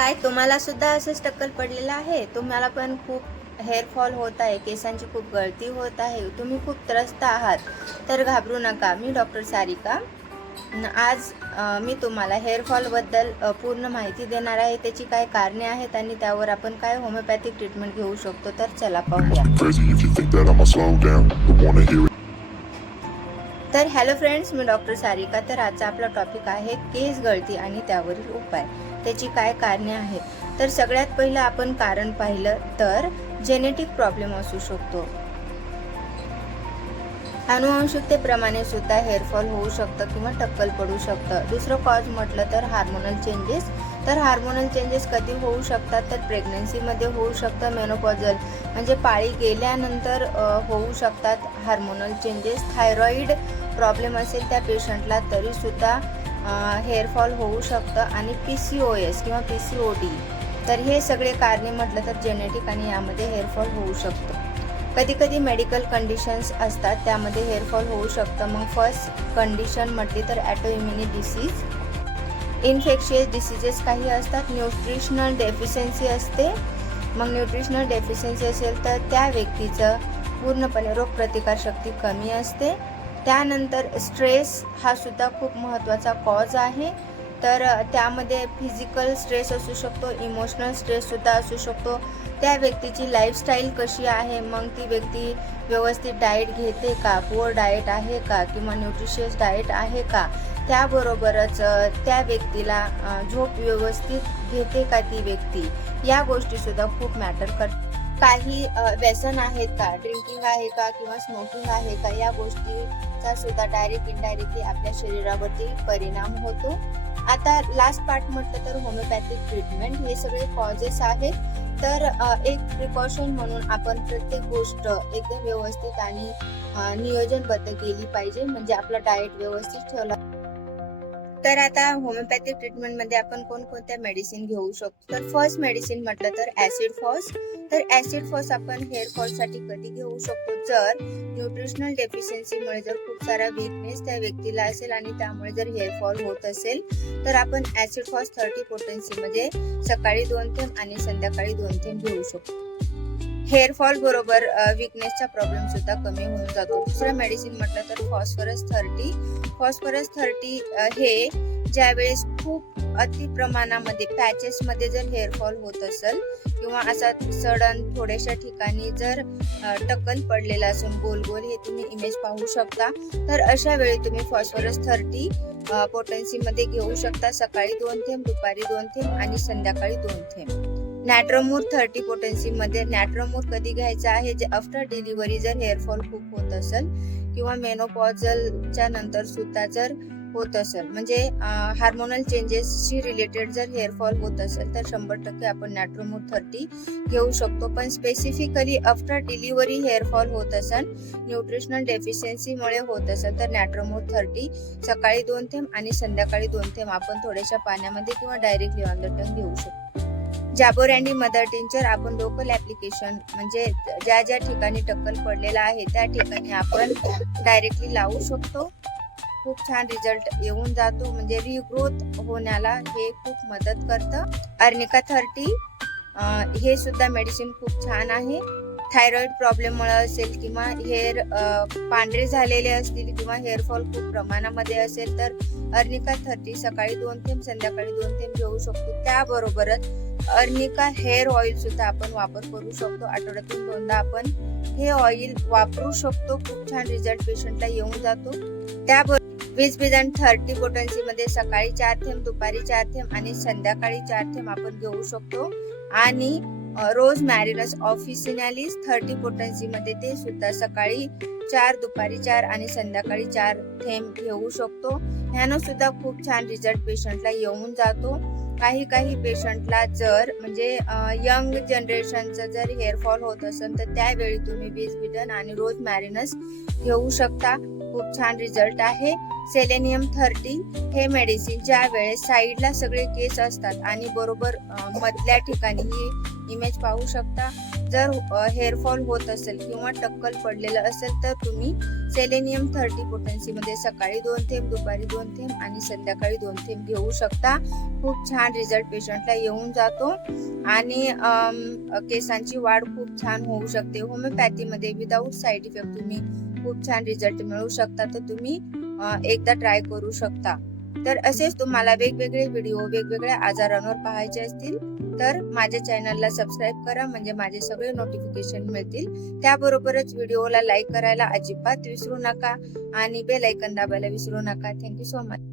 काय तुम्हाला सुद्धा असंच टक्कल पडलेलं आहे? तुम्हाला पण खूप हेअर फॉल होत आहे, केसांची खूप गळती होत आहे, तुम्ही खूप त्रस्त आहात, तर घाबरू नका. मी डॉक्टर सारिका. आज मी तुम्हाला हेअर फॉलबद्दल पूर्ण माहिती देणार आहे. त्याची काय कारणे आहेत आणि त्यावर आपण काय होमिओपॅथिक ट्रीटमेंट घेऊ शकतो, तर चला पाहूया. तर हॅलो फ्रेंड्स, मी डॉक्टर सारिका. तर आजचा आपला टॉपिक आहे केस गळती आणि त्यावरील उपाय. त्याची काय कारणे आहेत? तर सगळ्यात पहिलं आपण कारण पाहिलं तर जेनेटिक प्रॉब्लेम असू शकतो. अनुवंशिकतेप्रमाणे सुद्धा हेअरफॉल होऊ शकतं किंवा टक्कल पडू शकतं. दुसरं कॉज म्हटलं तर हार्मोनल चेंजेस. तर हार्मोनल चेंजेस कधी होऊ शकतात? तर प्रेग्नन्सीमध्ये होऊ शकतं. मेनोपॉझल म्हणजे पाळी गेल्यानंतर होऊ शकतात हार्मोनल चेंजेस. थायरॉईड प्रॉब्लेम असेल त्या पेशंटला तरीसुद्धा हेअरफॉल होऊ शकतं. आणि PCOS किंवा PCOD, तर हे सगळे कारणे म्हटलं तर जेनेटिक आणि यामध्ये हेअरफॉल होऊ शकतं. कधी कधी मेडिकल कंडिशन्स असतात, त्यामध्ये हेअरफॉल होऊ शकतं. मग फर्स्ट कंडिशन म्हटली तर ॲटोइम्युनी डिसीज, इन्फेक्शियस डिसीजेस काही असतात, न्यूट्रिशनल डेफिशियन्सी असते. मग न्यूट्रिशनल डेफिशियन्सी असेल तर त्या व्यक्तीचं पूर्णपणे रोगप्रतिकारशक्ती कमी असते. त्यानंतर स्ट्रेस हा सुद्धा खूप महत्त्वाचा कॉज आहे. तर त्यामध्ये फिजिकल स्ट्रेस असू शकतो, इमोशनल स्ट्रेससुद्धा असू शकतो. त्या व्यक्तीची लाईफस्टाईल कशी आहे, मग ती व्यक्ती व्यवस्थित डाएट घेते का, पुअर डाएट आहे का, किंवा न्यूट्रिशियस डाएट आहे का, त्याबरोबरच त्या व्यक्तीला झोप व्यवस्थित घेते का ती व्यक्ती, या गोष्टीसुद्धा खूप मॅटर करतात. काही व्यसन आहेत का, ड्रिंकिंग आहे का किंवा स्मोकिंग आहे का, या गोष्टीचा सुद्धा डायरेक्ट इनडायरेक्टली आपल्या शरीरावरती परिणाम होतो. आता लास्ट पार्ट म्हटलं तर होमिओपॅथिक ट्रीटमेंट. हे सगळे कॉजेस आहेत. तर एक प्रिकॉशन म्हणून आपण प्रत्येक गोष्ट एकदम व्यवस्थित आणि नियोजनबद्ध केली पाहिजे, म्हणजे आपला डाएट व्यवस्थित ठेवला. तर आता होमिओपॅथिक ट्रीटमेंटमध्ये आपण कोणकोणत्या मेडिसिन घेऊ शकतो? तर फर्स्ट मेडिसिन म्हटलं तर ॲसिड फॉस. तर ॲसिड फॉस आपण हेअर फॉलसाठी कधी घेऊ शकतो? जर न्यूट्रिशनल डेफिशियन्सीमुळे जर खूप सारा वीकनेस त्या व्यक्तीला असेल आणि त्यामुळे जर हेअर फॉल होत असेल, तर आपण ॲसिड फॉस 30 पोटेन्सीमध्ये सकाळी 2 थेंब आणि संध्याकाळी 2 थेंब घेऊ शकतो. हेअरफॉल बरोबर वीकनेसचा प्रॉब्लेम सुद्धा कमी होऊन जातो. दुसरं मेडिसिन म्हटलं तर फॉस्फरस 30. फॉस्फरस 30 हे ज्यावेळेस खूप अति प्रमाणामध्ये पॅचेसमध्ये जर हेअरफॉल होत असेल किंवा असा सडन थोड्याशा ठिकाणी जर टक्कल पडलेला असून गोल गोल, हे तुम्ही इमेज पाहू शकता. तर अशा वेळी तुम्ही फॉस्फरस 30 पोटेन्सीमध्ये घेऊ शकता. सकाळी 2 थेंब, दुपारी 2 थेंब आणि संध्याकाळी 2 थेंब. नॅट्रोमूर 30 पोटेन्सीमध्ये. नॅट्रोमूर कधी घ्यायचा आहे? जे आफ्टर डिलिव्हरी जर हेअरफॉल खूप होत असेल किंवा मेनोपॉझलच्या नंतर सुद्धा जर होत असेल, म्हणजे हार्मोनल चेंजेसशी रिलेटेड जर हेअरफॉल होत असेल, तर 100% आपण नॅट्रोमूर 30 घेऊ शकतो. पण स्पेसिफिकली आफ्टर डिलिव्हरी हेअरफॉल होत असेल, न्यूट्रिशनल डेफिशियन्सीमुळे होत असेल, तर नॅट्रोमूर 30 सकाळी 2 थेंब आणि संध्याकाळी 2 थेंब आपण थोड्याशा पाण्यामध्ये किंवा डायरेक्टली ऑन द टंग घेऊ शकतो. जाबोर अँडी मदर टिंचर आपण लोकल ऍप्लिकेशन, म्हणजे ज्या ज्या ठिकाणी टक्कल पडलेला आहे त्या ठिकाणी आपण डायरेक्टली लावू शकतो. खूप छान रिझल्ट येऊन जातो, म्हणजे रिग्रोथ होण्याला हे खूप मदत करतं. अर्निका 30 हे सुद्धा मेडिसिन खूप छान आहे. थायरॉइड प्रॉब्लेममुळे असेल किंवा हेअर पांढरे झालेले असतील किंवा हेअरफॉल खूप प्रमाणामध्ये असेल, तर अर्निका 30 सकाळी 2 थेंब संध्याकाळी 2 थेंब घेऊ शकतो. त्याबरोबरच अर्निका हेअर ऑइल सुद्धा आपण वापर करू शकतो. आठवड्यातून 2दा आपण हे ऑइल वापरू शकतो. खूप छान रिझल्ट पेशंटला येऊन जातो. त्याबरोबर विजबिजन 30 पोटेन्सीमध्ये सकाळी 4 थेंब, दुपारी 4 थेंब आणि संध्याकाळी 4 थेंब आपण घेऊ शकतो. आणि रोज मॅरिनस ऑफिसिनालिस 30 पोटेन्सीमध्ये, ते सुद्धा सकाळी 4, दुपारी 4 आणि संध्याकाळी 4 थेंब घेऊ शकतो. ह्यानं सुद्धा खूप छान रिझल्ट पेशंटला येऊन जातो. काही पेशंटला जर म्हणजे यंग जनरेशनचं जर हेअरफॉल होत असेल, तर त्यावेळी तुम्ही विजबिटन आणि रोज मॅरिनस घेऊ शकता. खूप छान रिझल्ट आहे. सेलेनियम 30 हे मेडिसिन ज्या वेळेस साईडला सगळे केस असतात आणि बरोबर मधल्या ठिकाणी ही इमेज पाहू शकता, जर हेअरफॉल होत असेल किंवा टक्कल पडलेलं असेल तर तुम्ही सेलेनियम 30 पोटेन्सीमध्ये सकाळी 2 थेंब, दुपारी 2 थेंब आणि संध्याकाळी 2 थेंब घेऊ शकता. खूप छान रिझल्ट पेशंटला येऊन जातो आणि केसांची वाढ खूप छान होऊ शकते. होमिओपॅथीमध्ये विदाऊट साईड इफेक्ट तुम्ही खूप छान रिझल्ट मिळवू शकता. तर तुम्ही एकदा ट्राय करू शकता. तर असेच तुम्हाला वेगवेगळे व्हिडिओ वेगवेगळ्या आजारांवर पाहायचे असतील तर माझ्या चॅनलला सबस्क्राईब करा, म्हणजे माझे सगळे नोटिफिकेशन मिळतील. त्याबरोबरच व्हिडिओला लाईक करायला अजिबात विसरू नका आणि बेल आयकॉन दाबायला विसरू नका. Thank you so much.